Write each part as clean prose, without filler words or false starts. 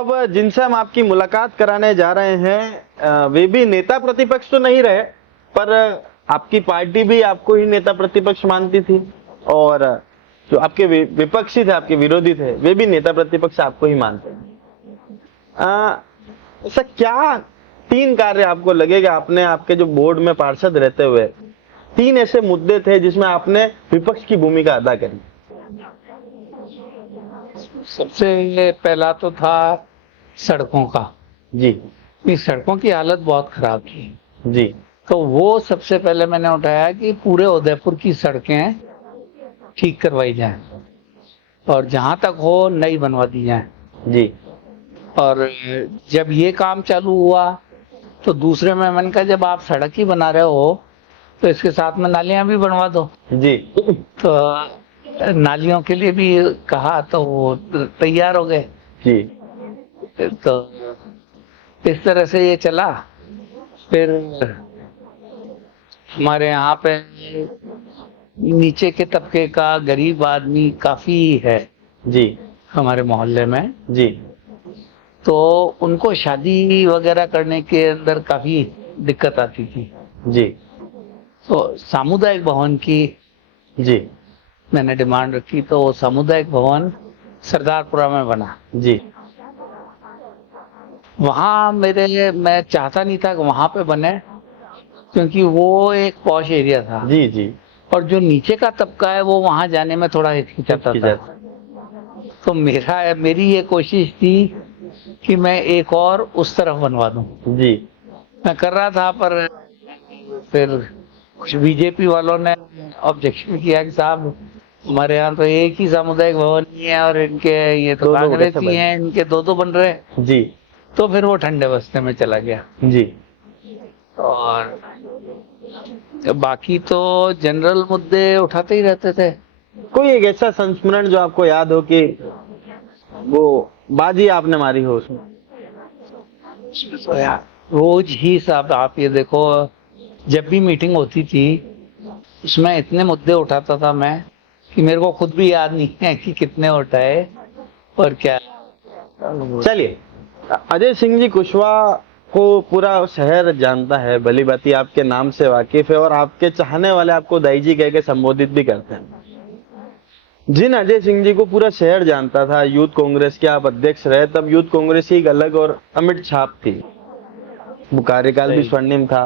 अब जिनसे हम आपकी मुलाकात कराने जा रहे हैं वे भी नेता प्रतिपक्ष तो नहीं रहे, पर आपकी पार्टी भी आपको ही नेता प्रतिपक्ष मानती थी और जो आपके विपक्षी थे, आपके विरोधी थे, वे भी नेता प्रतिपक्ष आपको ही मानते हैं। ऐसा क्या 3 कार्य आपको लगेगा आपने आपके जो बोर्ड में पार्षद रहते हुए 3 ऐसे मुद्दे थे जिसमें आपने विपक्ष की भूमिका अदा करी? सबसे पहला तो था सड़कों का। जी इस सड़कों की हालत बहुत खराब थी। जी। तो वो सबसे पहले मैंने उठाया कि पूरे उदयपुर की सड़कें ठीक करवाई जाएं और जहां तक हो नई बनवा दी जाएं। जी। और जब ये काम चालू हुआ तो दूसरे में मैंने कहा जब आप सड़क ही बना रहे हो तो इसके साथ में नालियां भी बनवा दो। जी। तो नालियों के लिए भी कहा तो वो तैयार हो गए। जी। तो इस तरह से ये चला। फिर हमारे यहाँ पे नीचे के तबके का गरीब आदमी काफी है जी हमारे मोहल्ले में। जी। तो उनको शादी वगैरह करने के अंदर काफी दिक्कत आती थी। जी। तो सामुदायिक भवन की जी। मैंने डिमांड रखी, तो वो सामुदायिक भवन सरदारपुरा में बना। जी। वहाँ मैं चाहता नहीं था कि वहां पे बने, क्योंकि वो एक पॉश एरिया था। जी जी। और जो नीचे का तबका है वो वहां जाने में थोड़ा हिचकिचाता था। तो मेरी ये कोशिश थी कि मैं एक और उस तरफ बनवा दूं। जी। मैं कर रहा था, पर फिर कुछ बीजेपी वालों ने ऑब्जेक्शन किया कि साहब हमारे यहाँ तो एक ही सामुदायिक भवन ही है और इनके ये तो कांग्रेसी हैं, इनके 2-2 बन रहे हैं। जी। तो फिर वो ठंडे बस्ते में चला गया। जी। और बाकी तो जनरल मुद्दे उठाते ही रहते थे। कोई एक ऐसा संस्मरण जो आपको याद हो कि वो बाजी आपने मारी हो उसमें? तो यार रोज ही साहब आप ये देखो, जब भी मीटिंग होती थी उसमें इतने मुद्दे उठाता था मैं कि मेरे को खुद भी याद नहीं है कि कितने उठाए और क्या। चलिए, अजय सिंह जी कुशवाहा को पूरा शहर जानता है, भली भांति आपके नाम से वाकिफ है और आपके चाहने वाले आपको दाई जी कह के संबोधित भी करते हैं। जिन अजय सिंह जी को पूरा शहर जानता था, यूथ कांग्रेस के आप अध्यक्ष रहे, तब यूथ कांग्रेस की एक अलग और अमिट छाप थी, वो कार्यकाल भी स्वर्णिम था।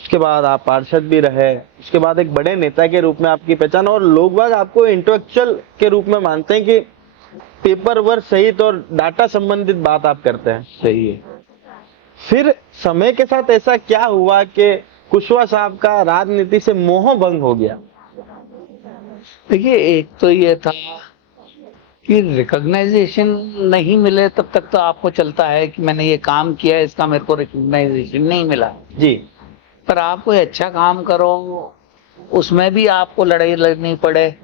उसके बाद आप पार्षद भी रहे, उसके बाद एक बड़े नेता के रूप में आपकी पहचान, और लोग बाग आपको इंटेलेक्चुअल के रूप में मानते हैं कि पेपर वर्क सहित और डाटा संबंधित बात आप करते हैं। सही है। फिर समय के साथ ऐसा क्या हुआ कि कुशवाहा साहब का राजनीति से मोह भंग हो गया? देखिए, एक तो ये था कि रिकॉग्नाइजेशन नहीं मिले तब तक तो आपको चलता है कि मैंने ये काम किया है, इसका मेरे को रिकॉग्नाइजेशन नहीं मिला जी। पर आप कोई अच्छा काम करो, उसमें भी आपको लड़ाई लड़नी पड़े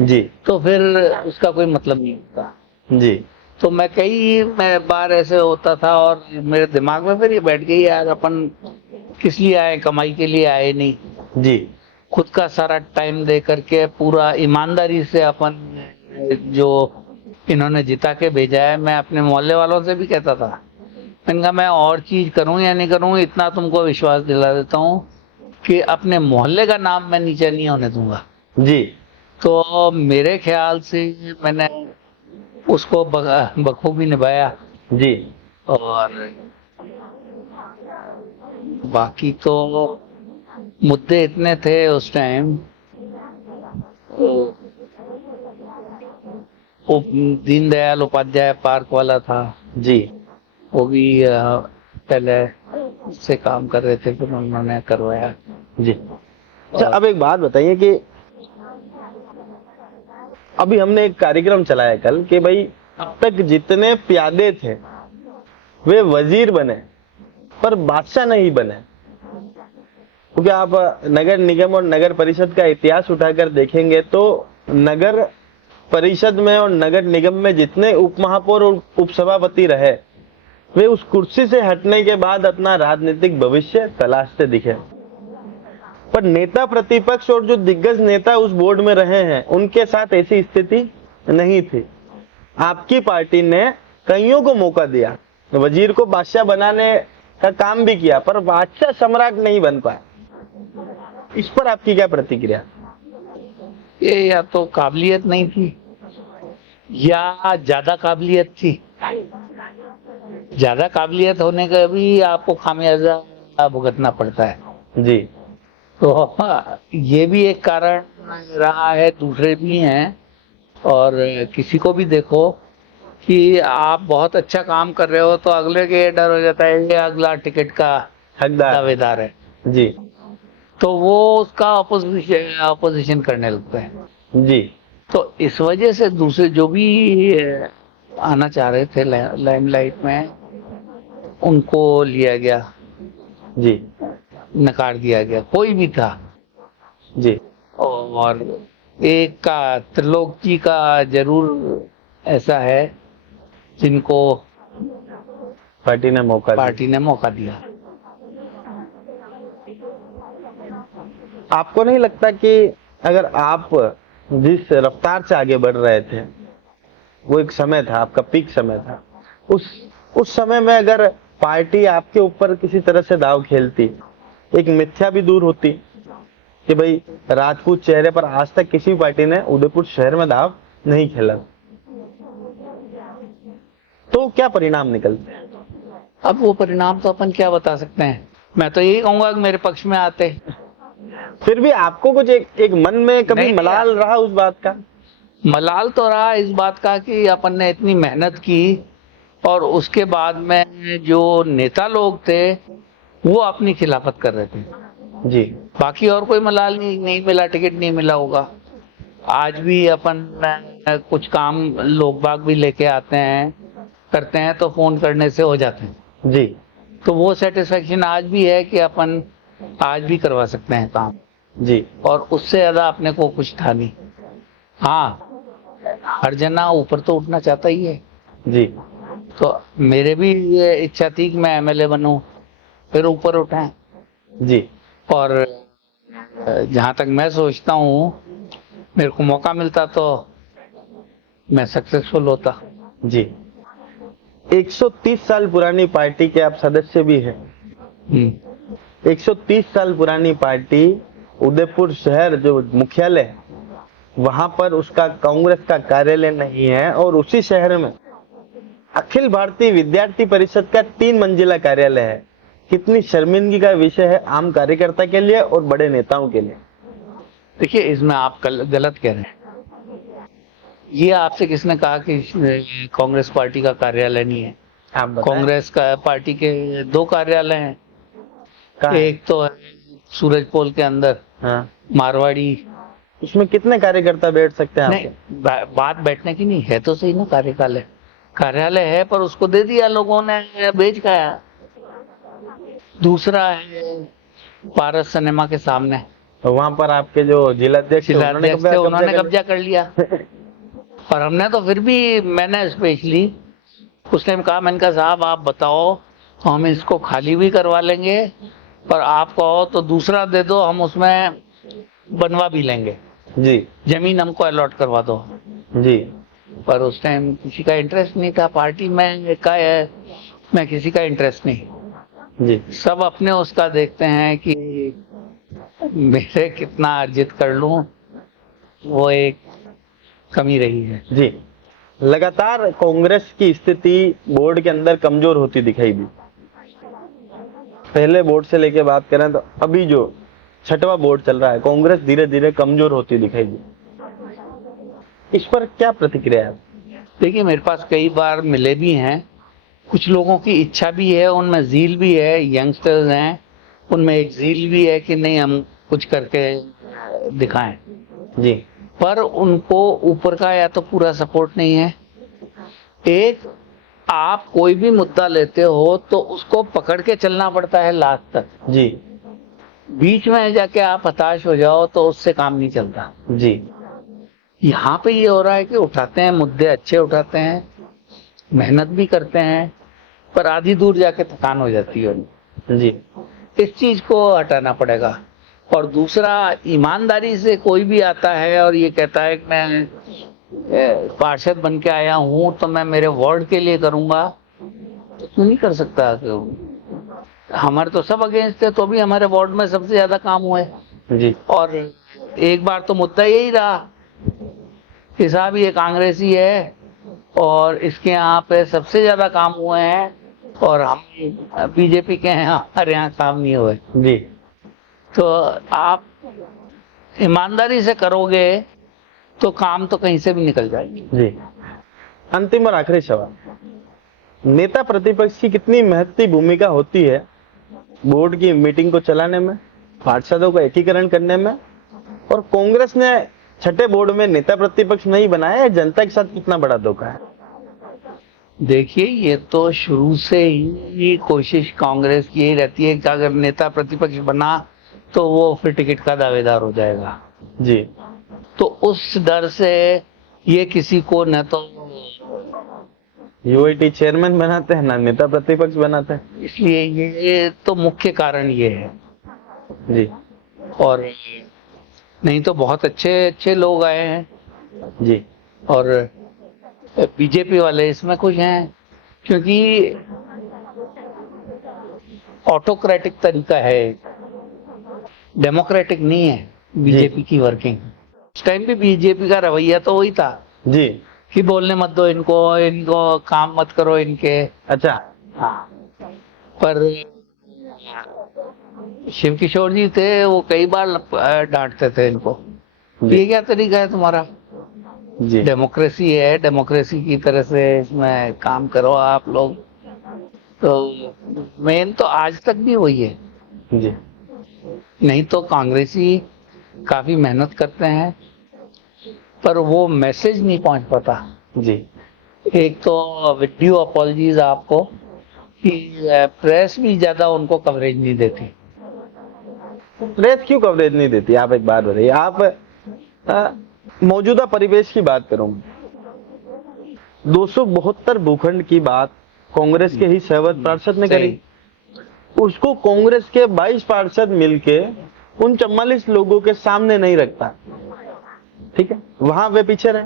जी। तो फिर उसका कोई मतलब नहीं होता। जी। तो मैं कई बार ऐसे होता था और मेरे दिमाग में फिर ये बैठ गई, यार अपन किस लिए आए, कमाई के लिए आए नहीं। जी। खुद का सारा टाइम दे करके पूरा ईमानदारी से अपन जो इन्होंने जिता के भेजा है। मैं अपने मोहल्ले वालों से भी कहता था, मैंने कहा मैं और चीज करूं या नहीं करूं, इतना तुमको विश्वास दिला देता हूं कि अपने मोहल्ले का नाम मैं नीचे नहीं होने दूंगा। जी। तो मेरे ख्याल से मैंने उसको बखूबी निभाया। जी। और बाकी तो मुद्दे इतने थे उस टाइम। दीनदयाल उपाध्याय पार्क वाला था जी। वो भी पहले से काम कर रहे थे, फिर उन्होंने करवाया। जी। अच्छा, अब एक बात बताइए कि अभी हमने एक कार्यक्रम चलाया कल कि भाई अब तक जितने प्यादे थे वे वजीर बने पर बादशाह नहीं बने, क्योंकि आप नगर निगम और नगर परिषद का इतिहास उठाकर देखेंगे तो नगर परिषद में और नगर निगम में जितने उप महापौर और उपसभापति रहे वे उस कुर्सी से हटने के बाद अपना राजनीतिक भविष्य तलाशते दिखे। पर नेता प्रतिपक्ष और जो दिग्गज नेता उस बोर्ड में रहे हैं उनके साथ ऐसी स्थिति नहीं थी। आपकी पार्टी ने कईयों को मौका दिया, वजीर को बादशाह बनाने का काम भी किया, पर बादशाह सम्राट नहीं बन पाया। इस पर आपकी क्या प्रतिक्रिया? ये या तो काबिलियत नहीं थी या ज्यादा काबिलियत थी। ज्यादा काबिलियत होने का भी आपको खामियाजा भुगतना पड़ता है। जी तो ये भी एक कारण रहा है, दूसरे भी हैं। और किसी को भी देखो कि आप बहुत अच्छा काम कर रहे हो तो अगले के ये डर हो जाता है ये अगला टिकट का हकदार। दावेदार है, जी तो वो उसका अपोजिशन करने लगता है। जी तो इस वजह से दूसरे जो भी आना चाह रहे थे लाइमलाइट में, उनको लिया गया, जी नकार दिया गया, कोई भी था। जी और एक का त्रिलोक जी का जरूर ऐसा है जिनको पार्टी ने मौका दिया। पार्टी ने मौका दिया। आपको नहीं लगता कि अगर आप जिस रफ्तार से आगे बढ़ रहे थे, वो एक समय था, आपका पीक समय था, उस समय में अगर पार्टी आपके ऊपर किसी तरह से दाव खेलती, एक मिथ्या भी दूर होती कि भाई राजपूत चेहरे पर आज तक किसी पार्टी ने उदयपुर शहर में दाव नहीं खेला, तो क्या परिणाम निकलते हैं? अब वो परिणाम तो अपन क्या बता सकते हैं। मैं तो यही कहूंगा कि मेरे पक्ष में आते। फिर भी आपको कुछ एक मन में कभी नहीं, मलाल रहा उस बात का? मलाल तो रहा इस बात का कि अपन ने इतनी मेहनत की और उसके बाद में जो नेता लोग थे वो अपनी खिलाफत कर रहे थे। जी बाकी और कोई मलाल नहीं मिला, टिकट नहीं मिला होगा। आज भी अपन कुछ काम लोग बाग भी लेके आते हैं, करते हैं तो फोन करने से हो जाते हैं। जी तो वो सेटिस्फेक्शन आज भी है कि अपन आज भी करवा सकते हैं काम। जी और उससे ज्यादा अपने को कुछ था नहीं। हाँ, हर जना ऊपर तो उठना चाहता ही है। जी तो मेरे भी ये इच्छा थी कि मैं एमएलए बनूं, फिर ऊपर उठें। जी और जहां तक मैं सोचता हूँ, मेरे को मौका मिलता तो मैं सक्सेसफुल होता। जी 130 साल पुरानी पार्टी के आप सदस्य भी हैं। 130 साल पुरानी पार्टी, उदयपुर शहर जो मुख्यालय है, वहां पर उसका कांग्रेस का कार्यालय नहीं है, और उसी शहर में अखिल भारतीय विद्यार्थी परिषद का 3 मंजिला कार्यालय है। कितनी शर्मिंदगी का विषय है आम कार्यकर्ता के लिए और बड़े नेताओं के लिए। देखिए, इसमें आप गलत कह रहे हैं। ये आपसे किसने कहा कि कांग्रेस पार्टी का कार्यालय नहीं है? आप बताएं। कांग्रेस का पार्टी के 2 कार्यालय हैं। कहाँ है? एक तो है सूरजपोल के अंदर, हाँ, मारवाड़ी। उसमें कितने कार्यकर्ता बैठ सकते हैं? नहीं, बात बैठने की नहीं है तो सही ना। कार्यालय है पर उसको दे दिया लोगों ने, बेच खाया। दूसरा है पारस सिनेमा के सामने, तो वहां पर आपके जो जिलाध्यक्ष थे, उन्होंने कब्जा कर लिया। और हमने तो फिर भी, मैंने स्पेशली उस टाइम कहा, मैंने कहा साहब आप बताओ, तो हम इसको खाली भी करवा लेंगे, पर आप कहो तो दूसरा दे दो, हम उसमें बनवा भी लेंगे। जी जमीन हमको अलॉट करवा दो। जी पर उस टाइम किसी का इंटरेस्ट नहीं था। पार्टी में का है, मैं किसी का इंटरेस्ट नहीं। जी सब अपने उसका देखते हैं कि मेरे कितना अर्जित कर लूं, वो एक कमी रही है। जी लगातार कांग्रेस की स्थिति बोर्ड के अंदर कमजोर होती दिखाई दी। पहले बोर्ड से लेके बात करें तो अभी जो 6वां बोर्ड चल रहा है, कांग्रेस धीरे धीरे कमजोर होती दिखाई दी। इस पर क्या प्रतिक्रिया है? देखिए, मेरे पास कई बार मिले भी हैं। कुछ लोगों की इच्छा भी है, उनमें ज़ील भी है। यंगस्टर्स हैं, उनमें एक ज़ील भी है कि नहीं हम कुछ करके दिखाएं। जी पर उनको ऊपर का या तो पूरा सपोर्ट नहीं है। एक, आप कोई भी मुद्दा लेते हो तो उसको पकड़ के चलना पड़ता है लास्ट तक। जी बीच में जाके आप हताश हो जाओ तो उससे काम नहीं चलता। जी यहाँ पे ये हो रहा है कि उठाते हैं मुद्दे, अच्छे उठाते हैं, मेहनत भी करते हैं, पर आधी दूर जाके थकान हो जाती है। जी इस चीज को हटाना पड़ेगा। और दूसरा, ईमानदारी से कोई भी आता है और ये कहता है कि मैं पार्षद बन के आया हूँ तो मैं मेरे वार्ड के लिए करूंगा, तो क्यों नहीं कर सकता? हमारे तो सब अगेंस्ट थे, तो भी हमारे वार्ड में सबसे ज्यादा काम हुए। जी और एक बार तो मुद्दा यही रहा कि साहब ये कांग्रेसी है और इसके यहाँ पे सबसे ज्यादा काम हुए हैं, और हम बीजेपी के हैं, हमारे यहाँ काम नहीं हुए। जी तो आप ईमानदारी से करोगे तो काम तो कहीं से भी निकल जाएगी। जी। अंतिम और आखिरी सवाल, नेता प्रतिपक्ष की कितनी महत्वपूर्ण भूमिका होती है बोर्ड की मीटिंग को चलाने में, पार्षदों का एकीकरण करने में, और कांग्रेस ने छठे बोर्ड में नेता प्रतिपक्ष नहीं बनाया, जनता के साथ कितना बड़ा धोखा है? देखिए, ये तो शुरू से ही कोशिश कांग्रेस की यही रहती है कि अगर नेता प्रतिपक्ष बना तो वो फिर टिकट का दावेदार हो जाएगा। जी तो उस डर से ये किसी को न तो यूआईटी चेयरमैन बनाते हैं ना नेता प्रतिपक्ष बनाते हैं। इसलिए ये तो मुख्य कारण ये है। जी और नहीं तो बहुत अच्छे अच्छे लोग आए हैं, जी और बीजेपी वाले इसमें खुश हैं क्योंकि ऑटोक्रेटिक तरीका है, डेमोक्रेटिक नहीं है बीजेपी की वर्किंग। उस टाइम पे बीजेपी का रवैया तो वही था जी। कि बोलने मत दो इनको, इनको काम मत करो इनके। अच्छा। हाँ, पर शिव किशोर जी थे, वो कई बार डांटते थे इनको, ये क्या तरीका है तुम्हारा? जी डेमोक्रेसी है, डेमोक्रेसी की तरह से इसमें काम करो आप लोग। तो मेन तो आज तक भी वही है। जी नहीं तो कांग्रेसी काफी मेहनत करते हैं पर वो मैसेज नहीं पहुंच पाता। जी एक तो वीडियो अपॉलजीज आपको कि प्रेस भी ज्यादा उनको कवरेज नहीं देती। प्रेस क्यों कवरेज नहीं देती? आप एक बात बताइए। आप मौजूदा परिवेश की बात करूं, 272 भूखंड की बात कांग्रेस के ही 7 पार्षद ने करी, उसको कांग्रेस के 22 पार्षद मिलके उन 44 लोगों के सामने नहीं रखता। ठीक है, वहां वे पीछे रहे।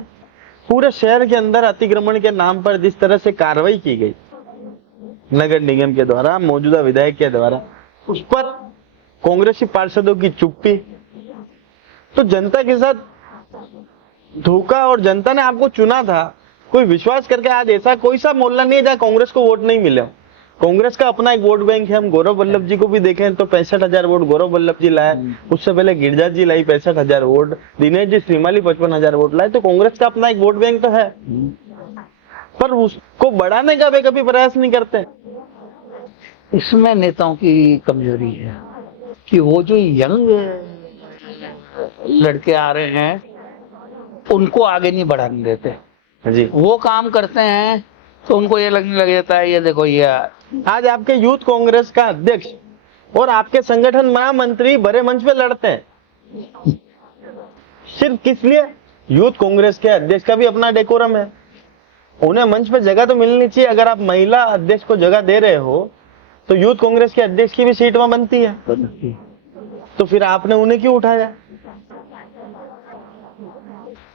पूरे शहर के अंदर अतिक्रमण के नाम पर जिस तरह से कार्रवाई की गई नगर निगम के द्वारा, मौजूदा विधायक के द्वारा, उस पर कांग्रेसी पार्षदों की चुप्पी, तो जनता के साथ धोखा। और जनता ने आपको चुना था, कोई विश्वास करके। आज ऐसा कोई सा मोहल्ला नहीं है जहाँ कांग्रेस को वोट नहीं मिले। कांग्रेस का अपना एक वोट बैंक है। हम गौरव वल्लभ जी को भी देखें तो 65,000 वोट गौरव वल्लभ जी लाए, उससे पहले गिरजा जी लाई 65,000 वोट, दिनेश जी श्रीमाली 55,000 वोट लाए। तो कांग्रेस का अपना एक वोट बैंक तो है, पर उसको बढ़ाने का वे कभी प्रयास नहीं करते। इसमें नेताओं की कमजोरी है कि वो जो यंग लड़के आ रहे हैं उनको आगे नहीं बढ़ाने देते। जी, वो काम करते हैं तो उनको ये लगने लग जाता है, ये देखो ये। आज आपके यूथ कांग्रेस का अध्यक्ष और आपके संगठन महामंत्री बड़े मंच पे लड़ते हैं, सिर्फ किस लिए? यूथ कांग्रेस के अध्यक्ष का भी अपना डेकोरम है, उन्हें मंच पे जगह तो मिलनी चाहिए। अगर आप महिला अध्यक्ष को जगह दे रहे हो तो यूथ कांग्रेस के अध्यक्ष की भी सीट वहां बनती है, तो फिर आपने उन्हें क्यों उठाया?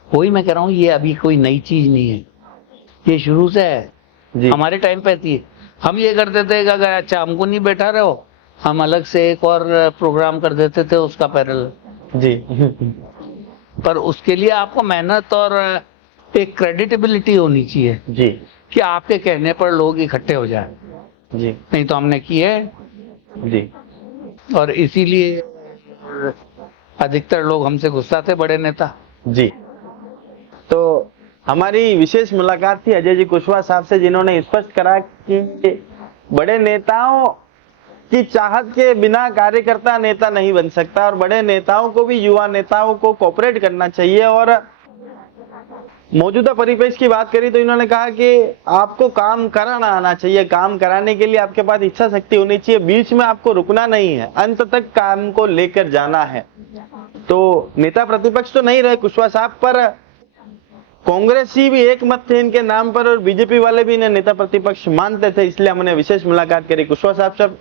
वही मैं कह रहा हूँ, ये अभी कोई नई चीज नहीं है, ये शुरू से है। जी हमारे टाइम पे थी, हम ये करते थे कि अगर अच्छा हमको नहीं बैठा रहे हो, हम अलग से एक और प्रोग्राम कर देते थे उसका पैरेलल। जी पर उसके लिए आपको मेहनत और एक क्रेडिटेबिलिटी होनी चाहिए जी कि आपके कहने पर लोग इकट्ठे हो जाए। जी नहीं तो हमने किए, जी और इसीलिए अधिकतर लोग हमसे गुस्सा थे, बड़े नेता। जी। तो हमारी विशेष मुलाकात थी अजय जी कुशवाहा साहब से, जिन्होंने स्पष्ट करा कि बड़े नेताओं की चाहत के बिना कार्यकर्ता नेता नहीं बन सकता, और बड़े नेताओं को भी युवा नेताओं को कोऑपरेट करना चाहिए। और मौजूदा परिवेश की बात करी तो इन्होंने कहा कि आपको काम कराना आना चाहिए, काम कराने के लिए आपके पास इच्छा शक्ति होनी चाहिए, बीच में आपको रुकना नहीं है, अंत तक काम को लेकर जाना है। तो नेता प्रतिपक्ष तो नहीं रहे कुशवाहा साहब, पर कांग्रेसी भी एक मत थे इनके नाम पर, और बीजेपी वाले भी इन्हें नेता प्रतिपक्ष मानते थे, इसलिए हमने विशेष मुलाकात करी कुशवाहा साहब से।